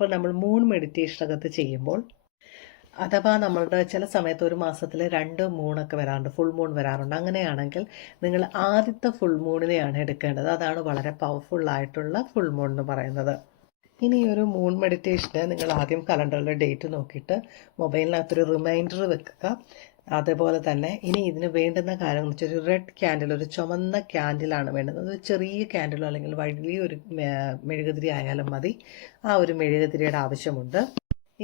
അപ്പോൾ നമ്മൾ മൂൺ മെഡിറ്റേഷനകത്ത് ചെയ്യുമ്പോൾ അഥവാ നമ്മളുടെ ചില സമയത്ത് ഒരു മാസത്തിൽ 2 മൂണൊക്കെ വരാറുണ്ട്, ഫുൾ മൂൺ വരാറുണ്ട്. അങ്ങനെയാണെങ്കിൽ നിങ്ങൾ ആദ്യത്തെ ഫുൾ മൂണിനെയാണ് എടുക്കേണ്ടത്. അതാണ് വളരെ പവർഫുള്ളായിട്ടുള്ള ഫുൾ മൂൺ എന്ന് പറയുന്നത്. ഇനി ഒരു മൂൺ മെഡിറ്റേഷന് നിങ്ങൾ ആദ്യം കലണ്ടറിലെ ഡേറ്റ് നോക്കിയിട്ട് മൊബൈലിനകത്തൊരു റിമൈൻഡർ വെക്കുക. അതേപോലെ തന്നെ ഇനി ഇതിന് വേണ്ടുന്ന കാര്യം എന്ന് വെച്ചാൽ ഒരു റെഡ് ക്യാൻഡിൽ, ഒരു ചുമന്ന ക്യാൻഡിലാണ് വേണ്ടുന്നത്. ഒരു ചെറിയ ക്യാൻഡിലോ അല്ലെങ്കിൽ വലിയൊരു മെഴുകുതിരി ആയാലും മതി. ആ ഒരു മെഴുകുതിരിയുടെ ആവശ്യമുണ്ട്.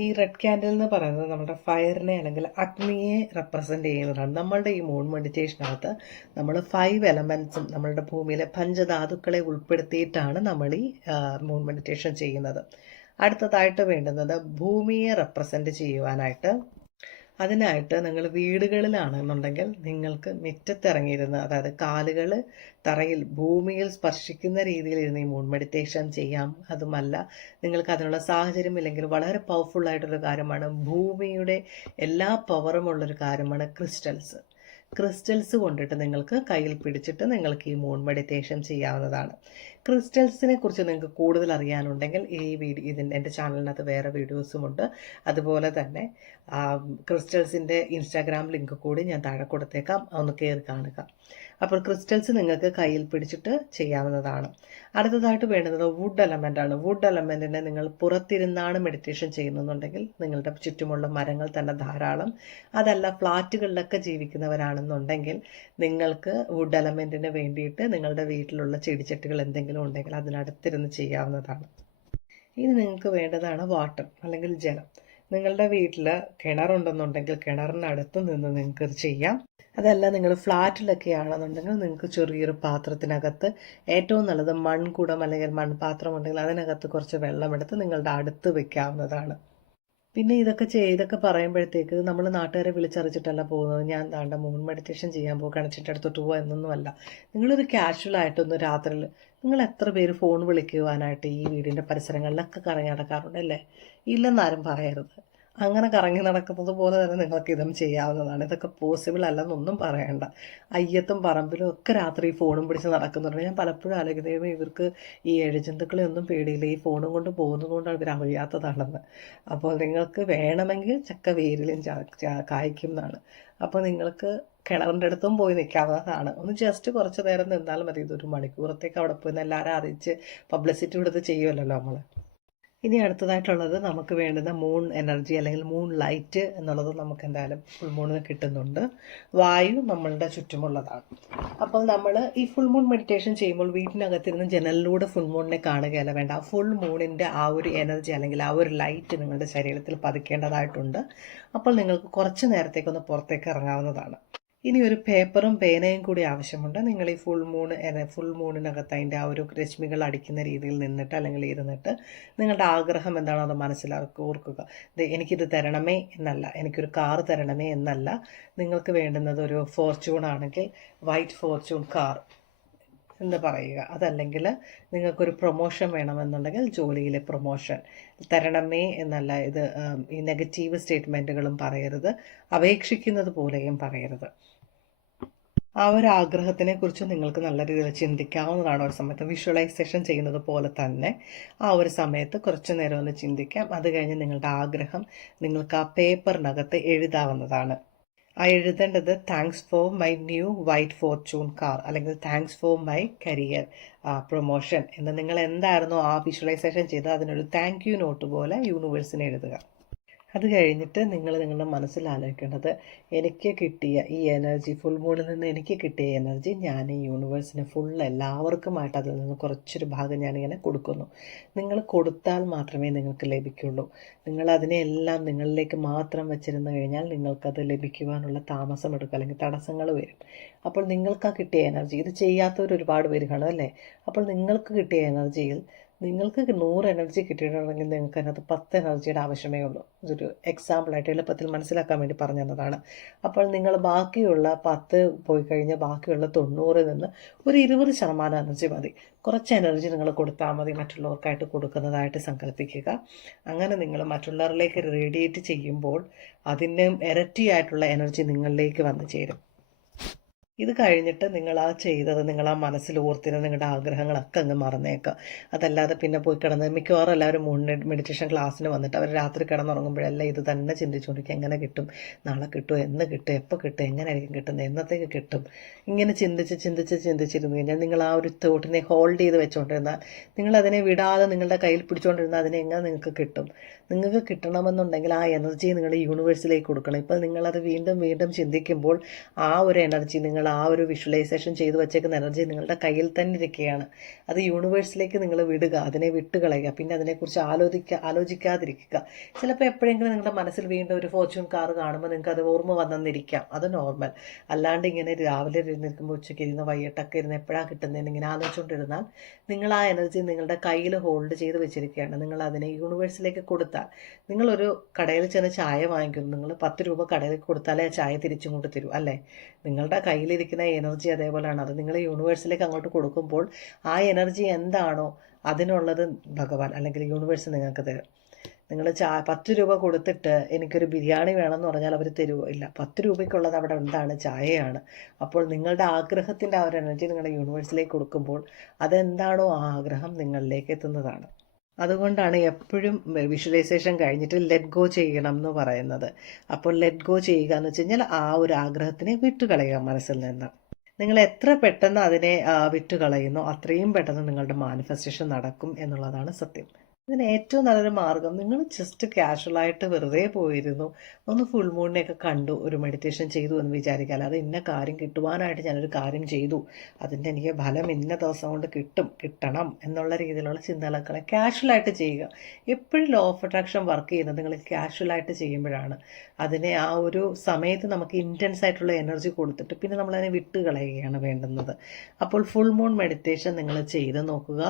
ഈ റെഡ് ക്യാൻഡിൽ എന്ന് പറയുന്നത് നമ്മുടെ ഫയറിനെ അല്ലെങ്കിൽ അഗ്നിയെ റെപ്രസെൻ്റ് ചെയ്യുന്നതാണ്. നമ്മളുടെ ഈ മൂൺ മെഡിറ്റേഷനകത്ത് നമ്മൾ 5 എലമെൻറ്റ്സും നമ്മളുടെ ഭൂമിയിലെ പഞ്ചധാതുക്കളെ ഉൾപ്പെടുത്തിയിട്ടാണ് നമ്മൾ ഈ മൂൺ മെഡിറ്റേഷൻ ചെയ്യുന്നത്. അടുത്തതായിട്ട് വേണ്ടുന്നത് ഭൂമിയെ റെപ്രസെൻ്റ് ചെയ്യുവാനായിട്ട്, അതിനായിട്ട് നിങ്ങൾ വീടുകളിലാണെന്നുണ്ടെങ്കിൽ നിങ്ങൾക്ക് മുറ്റത്തിറങ്ങിയിരുന്ന്, അതായത് കാലുകൾ തറയിൽ ഭൂമിയിൽ സ്പർശിക്കുന്ന രീതിയിൽ ഇരുന്ന് ഈ മൂൺ മെഡിറ്റേഷൻ ചെയ്യാം. അതുമല്ല നിങ്ങൾക്ക് അതിനുള്ള സാഹചര്യം ഇല്ലെങ്കിൽ വളരെ പവർഫുള്ളായിട്ടൊരു കാര്യമാണ്, ഭൂമിയുടെ എല്ലാ പവറുമുള്ളൊരു കാര്യമാണ് ക്രിസ്റ്റൽസ് കൊണ്ടിട്ട് നിങ്ങൾക്ക് കയ്യിൽ പിടിച്ചിട്ട് നിങ്ങൾക്ക് ഈ മൂൺ മെഡിറ്റേഷൻ ചെയ്യാവുന്നതാണ്. ക്രിസ്റ്റൽസിനെ കുറിച്ച് നിങ്ങൾക്ക് കൂടുതൽ അറിയാനുണ്ടെങ്കിൽ എൻ്റെ ചാനലിനകത്ത് വേറെ വീഡിയോസുമുണ്ട്. അതുപോലെ തന്നെ ക്രിസ്റ്റൽസിൻ്റെ ഇൻസ്റ്റാഗ്രാം ലിങ്ക് കൂടി ഞാൻ താഴെ കൊടുത്തേക്കാം, ഒന്ന് കയറി കാണുക. അപ്പോൾ ക്രിസ്റ്റൽസ് നിങ്ങൾക്ക് കയ്യിൽ പിടിച്ചിട്ട് ചെയ്യാവുന്നതാണ്. അടുത്തതായിട്ട് വേണ്ടുന്നത് വുഡ് എലമെൻ്റ് ആണ്. വുഡ് എലമെൻറ്റിനെ നിങ്ങൾ പുറത്തിരുന്നാണ് മെഡിറ്റേഷൻ ചെയ്യുന്നുണ്ടെങ്കിൽ നിങ്ങളുടെ ചുറ്റുമുള്ള മരങ്ങൾ തന്നെ ധാരാളം. അതല്ല ഫ്ലാറ്റുകളിലൊക്കെ ജീവിക്കുന്നവരാണെന്നുണ്ടെങ്കിൽ നിങ്ങൾക്ക് വുഡ് എലമെൻറ്റിന് വേണ്ടിയിട്ട് നിങ്ങളുടെ വീട്ടിലുള്ള ചെടിച്ചട്ടികൾ എന്തെങ്കിലും ഉണ്ടെങ്കിൽ അതിനടുത്തിരുന്ന് ചെയ്യാവുന്നതാണ്. ഇനി നിങ്ങൾക്ക് വേണ്ടതാണ് വാട്ടർ അല്ലെങ്കിൽ ജലം. നിങ്ങളുടെ വീട്ടിൽ കിണറുണ്ടെന്നുണ്ടെങ്കിൽ കിണറിനടുത്ത് നിന്ന് നിങ്ങൾക്ക് ചെയ്യാം. അതല്ല നിങ്ങൾ ഫ്ലാറ്റിലൊക്കെ ആണെന്നുണ്ടെങ്കിൽ നിങ്ങൾക്ക് ചെറിയൊരു പാത്രത്തിനകത്ത് ഏറ്റവും നല്ലത് മൺകുടം അല്ലെങ്കിൽ മൺപാത്രം ഉണ്ടെങ്കിൽ അതിനകത്ത് കുറച്ച് വെള്ളമെടുത്ത് നിങ്ങളുടെ അടുത്ത് വെക്കാവുന്നതാണ്. പിന്നെ ഇതൊക്കെ പറയുമ്പോഴത്തേക്ക് നമ്മൾ നാട്ടുകാരെ വിളിച്ചറിച്ചിട്ടല്ല പോകുന്നത്. ഞാൻ താണ്ട മൂൺ മെഡിറ്റേഷൻ ചെയ്യാൻ പോകുകയാണ്, ചിട്ടടുത്തോട്ട് പോകുക എന്നൊന്നുമല്ല. നിങ്ങളൊരു കാഷ്വലായിട്ടൊന്ന് രാത്രിയിൽ നിങ്ങൾ എത്ര പേര് ഫോൺ വിളിക്കുവാനായിട്ട് ഈ വീടിൻ്റെ പരിസരങ്ങളിലൊക്കെ കറങ്ങി നടക്കാറുണ്ട് അല്ലേ? ഇല്ലെന്നാരും പറയരുത്. അങ്ങനെ കറങ്ങി നടക്കുന്നത് പോലെ തന്നെ നിങ്ങൾക്ക് ഇതും ചെയ്യാവുന്നതാണ്. ഇതൊക്കെ പോസിബിൾ അല്ലെന്നൊന്നും പറയണ്ട. അയ്യത്തും പറമ്പിലും ഒക്കെ രാത്രി ഫോണും പിടിച്ച് നടക്കുന്നുണ്ട്. ഞാൻ പലപ്പോഴും ആലോചിക്കുന്നത് ഇവർക്ക് ഈ എഴജന്തുക്കളെ ഒന്നും പേടിയില്ല, ഈ ഫോണും കൊണ്ട് പോകുന്നത് കൊണ്ടാണ് ഇവർ അറിയാത്തതാണെന്ന്. അപ്പോൾ നിങ്ങൾക്ക് വേണമെങ്കിൽ ചക്ക വേരിലും കായ്ക്കും എന്നാണ്. അപ്പോൾ നിങ്ങൾക്ക് കിണറിൻ്റെ അടുത്തും പോയി നിൽക്കാവുന്നതാണ്. ഒന്ന് ജസ്റ്റ് കുറച്ച് നേരം നിന്നാൽ മതി. ഇതൊരു മണിക്കൂറത്തേക്ക് അവിടെ പോയി എല്ലാവരും അറിയിച്ച് പബ്ലിസിറ്റി കൊടുത്ത് ചെയ്യുമല്ലോ നമ്മൾ. ഇനി അടുത്തതായിട്ടുള്ളത് നമുക്ക് വേണ്ടുന്ന മൂൺ എനർജി അല്ലെങ്കിൽ മൂൺ ലൈറ്റ് എന്നുള്ളത് നമുക്ക് എന്തായാലും ഫുൾ മൂണിന് കിട്ടുന്നുണ്ട്. വായു നമ്മളുടെ ചുറ്റുമുള്ളതാണ്. അപ്പോൾ നമ്മൾ ഈ ഫുൾ മൂൺ മെഡിറ്റേഷൻ ചെയ്യുമ്പോൾ വീട്ടിനകത്തിരുന്ന് ജനലിലൂടെ ഫുൾ മൂണിനെ കാണുകയല്ല വേണ്ട. ആ ഫുൾ മൂണിൻ്റെ ആ ഒരു എനർജി അല്ലെങ്കിൽ ആ ഒരു ലൈറ്റ് നിങ്ങളുടെ ശരീരത്തിൽ പതിക്കേണ്ടതായിട്ടുണ്ട്. അപ്പോൾ നിങ്ങൾക്ക് കുറച്ച് നേരത്തേക്കൊന്ന് പുറത്തേക്ക് ഇറങ്ങാവുന്നതാണ്. ഇനി ഒരു പേപ്പറും പേനയും കൂടി ആവശ്യമുണ്ട്. നിങ്ങൾ ഈ ഫുൾ മൂണിനകത്ത് അതിൻ്റെ ആ ഒരു രശ്മികൾ അടിക്കുന്ന രീതിയിൽ നിന്നിട്ട് അല്ലെങ്കിൽ ഇരുന്നിട്ട് നിങ്ങളുടെ ആഗ്രഹം എന്താണോ അത് മനസ്സിലാക്കി ഓർക്കുക. എനിക്കിത് തരണമേ എന്നല്ല, എനിക്കൊരു കാർ തരണമേ എന്നല്ല. നിങ്ങൾക്ക് വേണ്ടുന്നത് ഒരു ഫോർച്യൂൺ ആണെങ്കിൽ വൈറ്റ് ഫോർച്യൂൺ കാർ എന്ന് പറയുക. അതല്ലെങ്കിൽ നിങ്ങൾക്കൊരു പ്രൊമോഷൻ വേണമെന്നുണ്ടെങ്കിൽ ജോലിയിലെ പ്രൊമോഷൻ തരണമേ എന്നല്ല. ഇത് ഈ നെഗറ്റീവ് സ്റ്റേറ്റ്മെൻറ്റുകളും പറയരുത്, അപേക്ഷിക്കുന്നത് പോലെയും പറയരുത്. ആ ഒരു ആഗ്രഹത്തിനെ കുറിച്ച് നിങ്ങൾക്ക് നല്ല രീതിയിൽ ചിന്തിക്കാവുന്നതാണ്. ഒരു സമയത്ത് വിഷ്വലൈസേഷൻ ചെയ്യുന്നത് പോലെ തന്നെ ആ ഒരു സമയത്ത് കുറച്ച് നേരം ഒന്ന് ചിന്തിക്കാം. അത് കഴിഞ്ഞ് നിങ്ങളുടെ ആഗ്രഹം നിങ്ങൾക്ക് ആ പേപ്പറിനകത്ത് എഴുതാവുന്നതാണ്. ആ എഴുതേണ്ടത് thanks for my new white fortune car അല്ലെങ്കിൽ thanks for my career promotion എന്ന് നിങ്ങൾ എന്തായിരുന്നോ ആ വിഷ്വലൈസേഷൻ ചെയ്ത് അതിനൊരു താങ്ക് യു നോട്ട് പോലെ യൂണിവേഴ്സിന് എഴുതുക. അത് കഴിഞ്ഞിട്ട് നിങ്ങൾ നിങ്ങളുടെ മനസ്സിൽ ആലോചിക്കേണ്ടത് എനിക്ക് കിട്ടിയ ഈ എനർജി, ഫുൾ മൂണിൽ നിന്ന് എനിക്ക് കിട്ടിയ എനർജി ഞാൻ ഈ യൂണിവേഴ്സിന് എല്ലാവർക്കുമായിട്ട് അതിൽ നിന്ന് കുറച്ചൊരു ഭാഗം ഞാനിങ്ങനെ കൊടുക്കുന്നു. നിങ്ങൾ കൊടുത്താൽ മാത്രമേ നിങ്ങൾക്ക് ലഭിക്കുള്ളൂ. നിങ്ങൾ അതിനെല്ലാം നിങ്ങളിലേക്ക് മാത്രം വെച്ചിരുന്നു കഴിഞ്ഞാൽ നിങ്ങൾക്കത് ലഭിക്കുവാനുള്ള താമസം എടുക്കും അല്ലെങ്കിൽ തടസ്സങ്ങൾ വരും. അപ്പോൾ നിങ്ങൾക്ക് ആ കിട്ടിയ എനർജി, ഇത് ചെയ്യാത്തവർ ഒരുപാട് പേര് കാണും അല്ലേ? അപ്പോൾ നിങ്ങൾക്ക് കിട്ടിയ എനർജിയിൽ നിങ്ങൾക്ക് 100 എനർജി കിട്ടിയിട്ടുണ്ടെങ്കിൽ നിങ്ങൾക്ക് അതിനകത്ത് 10 എനർജിയുടെ ആവശ്യമേ ഉള്ളൂ. ഇതൊരു എക്സാമ്പിളായിട്ട് എളുപ്പത്തിൽ മനസ്സിലാക്കാൻ വേണ്ടി പറഞ്ഞു തന്നതാണ്. അപ്പോൾ നിങ്ങൾ ബാക്കിയുള്ള 10 പോയി കഴിഞ്ഞ് ബാക്കിയുള്ള 90 നിന്ന് ഒരു 20% എനർജി മതി. കുറച്ച് എനർജി നിങ്ങൾ കൊടുത്താൽ മതി, മറ്റുള്ളവർക്കായിട്ട് കൊടുക്കുന്നതായിട്ട് സങ്കല്പിക്കുക. അങ്ങനെ നിങ്ങൾ മറ്റുള്ളവരിലേക്ക് റേഡിയേറ്റ് ചെയ്യുമ്പോൾ അതിൻ്റെ ഇരട്ടിയായിട്ടുള്ള എനർജി നിങ്ങളിലേക്ക് വന്നു ചേരും. ഇത് കഴിഞ്ഞിട്ട് നിങ്ങൾ ആ ചെയ്തത് നിങ്ങൾ ആ മനസ്സിൽ ഓർത്തിരുന്ന നിങ്ങളുടെ ആഗ്രഹങ്ങളൊക്കെ അങ്ങ് മറന്നേക്കുക. അതല്ലാതെ പിന്നെ പോയി കിടന്ന് മിക്കവാറും എല്ലാവരും മെഡിറ്റേഷൻ ക്ലാസ്സിന് വന്നിട്ട് അവർ രാത്രി കിടന്നുറങ്ങുമ്പോഴെല്ലാം ഇത് തന്നെ ചിന്തിച്ചുകൊണ്ടിരിക്കും. എങ്ങനെ കിട്ടും, നാളെ കിട്ടും, എന്ന് കിട്ടും, എപ്പോൾ കിട്ടും, എങ്ങനെയായിരിക്കും കിട്ടുന്നത്, എന്നത്തേക്ക് കിട്ടും, ഇങ്ങനെ ചിന്തിച്ചിരുന്നു കഴിഞ്ഞാൽ നിങ്ങൾ ആ ഒരു തോട്ടിനെ ഹോൾഡ് ചെയ്ത് വെച്ചുകൊണ്ടിരുന്നാൽ, നിങ്ങളതിനെ വിടാതെ നിങ്ങളുടെ കയ്യിൽ പിടിച്ചുകൊണ്ടിരുന്നാൽ അതിനെ എങ്ങനെ നിങ്ങൾക്ക് കിട്ടും? നിങ്ങൾക്ക് കിട്ടണമെന്നുണ്ടെങ്കിൽ ആ എനർജി നിങ്ങൾ യൂണിവേഴ്സിലേക്ക് കൊടുക്കണം. ഇപ്പോൾ നിങ്ങളത് വീണ്ടും വീണ്ടും ചിന്തിക്കുമ്പോൾ ആ ഒരു എനർജി, നിങ്ങൾ ആ ഒരു വിഷ്വലൈസേഷൻ ചെയ്ത് വെച്ചേക്കുന്ന എനർജി നിങ്ങളുടെ കയ്യിൽ തന്നെ ഇരിക്കുകയാണ്. അത് യൂണിവേഴ്സിലേക്ക് നിങ്ങൾ വിടുക, അതിനെ വിട്ടുകളയുക. പിന്നെ അതിനെക്കുറിച്ച് ആലോചിക്കാതിരിക്കുക. ചിലപ്പോൾ എപ്പോഴെങ്കിലും നിങ്ങളുടെ മനസ്സിൽ വീണ്ടും ഒരു ഫോർച്യൂൺ കാർ കാണുമ്പോൾ നിങ്ങൾക്ക് അത് ഓർമ്മ വന്നെന്നിരിക്കാം, അത് നോർമൽ. അല്ലാണ്ട് ഇങ്ങനെ രാവിലെ ഇരുന്നിരിക്കുമ്പോൾ ഉച്ചയ്ക്ക് ഇരുന്ന് വൈകിട്ടൊക്കെ ഇരുന്ന് എപ്പോഴാണ് കിട്ടുന്നതെന്ന് ഇങ്ങനെ ആലോചിച്ചുകൊണ്ടിരുന്നാൽ നിങ്ങൾ ആ എനർജി നിങ്ങളുടെ കയ്യിൽ ഹോൾഡ് ചെയ്ത് വെച്ചിരിക്കുകയാണ്. നിങ്ങൾ അതിനെ യൂണിവേഴ്സിലേക്ക് കൊടുത്താൽ, നിങ്ങളൊരു കടയിൽ ചെന്ന് ചായ വാങ്ങിക്കുന്നു, നിങ്ങൾ 10 രൂപ കടയിൽ കൊടുത്താലേ ആ ചായ തിരിച്ചും കൊണ്ട് തരൂ അല്ലേ? നിങ്ങളുടെ കയ്യിലിരിക്കുന്ന എനർജി അതേപോലെയാണ്. അത് നിങ്ങൾ യൂണിവേഴ്സിലേക്ക് അങ്ങോട്ട് കൊടുക്കുമ്പോൾ ആ എനർജി എന്താണോ അതിനുള്ളത് ഭഗവാൻ അല്ലെങ്കിൽ യൂണിവേഴ്സ് നിങ്ങൾക്ക് തരും. നിങ്ങൾ 10 രൂപ കൊടുത്തിട്ട് എനിക്കൊരു ബിരിയാണി വേണമെന്ന് പറഞ്ഞാൽ അവർ തരുമോ? ഇല്ല. 10 രൂപയ്ക്കുള്ളത് അവിടെ എന്താണ്? ചായയാണ്. അപ്പോൾ നിങ്ങളുടെ ആഗ്രഹത്തിൻ്റെ ആ ഒരു എനർജി നിങ്ങളുടെ യൂണിവേഴ്സിലേക്ക് കൊടുക്കുമ്പോൾ അതെന്താണോ ആ ആഗ്രഹം നിങ്ങളിലേക്ക് എത്തുന്നതാണ്. അതുകൊണ്ടാണ് എപ്പോഴും വിഷ്വലൈസേഷൻ കഴിഞ്ഞിട്ട് ലെറ്റ് ഗോ ചെയ്യണം എന്ന് പറയുന്നത്. അപ്പോൾ ലെറ്റ് ഗോ ചെയ്യുക എന്ന് വെച്ച് കഴിഞ്ഞാൽ ആ ഒരു ആഗ്രഹത്തിനെ വിട്ടുകളയുക മനസ്സിൽ നിന്ന്. നിങ്ങൾ എത്ര പെട്ടെന്ന് അതിനെ വിട്ടുകളയുന്നോ അത്രയും പെട്ടെന്ന് നിങ്ങളുടെ മാനിഫെസ്റ്റേഷൻ നടക്കും എന്നുള്ളതാണ് സത്യം. ഇതിന് ഏറ്റവും നല്ലൊരു മാർഗം, നിങ്ങൾ ജസ്റ്റ് കാഷ്വലായിട്ട് വെറുതെ പോയിരുന്നു, ഒന്ന് ഫുൾ മൂണിനെയൊക്കെ കണ്ടു, ഒരു മെഡിറ്റേഷൻ ചെയ്തു എന്ന് വിചാരിക്കുക. അല്ലാതെ ഇന്ന കാര്യം കിട്ടുവാനായിട്ട് ഞാനൊരു കാര്യം ചെയ്തു, അതിൻ്റെ എനിക്ക് ഫലം ഇന്ന ദിവസം കൊണ്ട് കിട്ടണം എന്നുള്ള രീതിയിലുള്ള ചിന്തകളൊക്കെ കാഷ്വലായിട്ട് ചെയ്യുക. എപ്പോഴും ലോ ഓഫ് അട്രാക്ഷൻ വർക്ക് ചെയ്യുന്നത് നിങ്ങൾ കാഷ്വലായിട്ട് ചെയ്യുമ്പോഴാണ്. അതിനെ ആ ഒരു സമയത്ത് നമുക്ക് ഇൻറ്റൻസ് ആയിട്ടുള്ള എനർജി കൊടുത്തിട്ട് പിന്നെ നമ്മളതിനെ വിട്ട് കളയുകയാണ് വേണ്ടുന്നത്. അപ്പോൾ ഫുൾ മൂൺ മെഡിറ്റേഷൻ നിങ്ങൾ ചെയ്ത് നോക്കുക.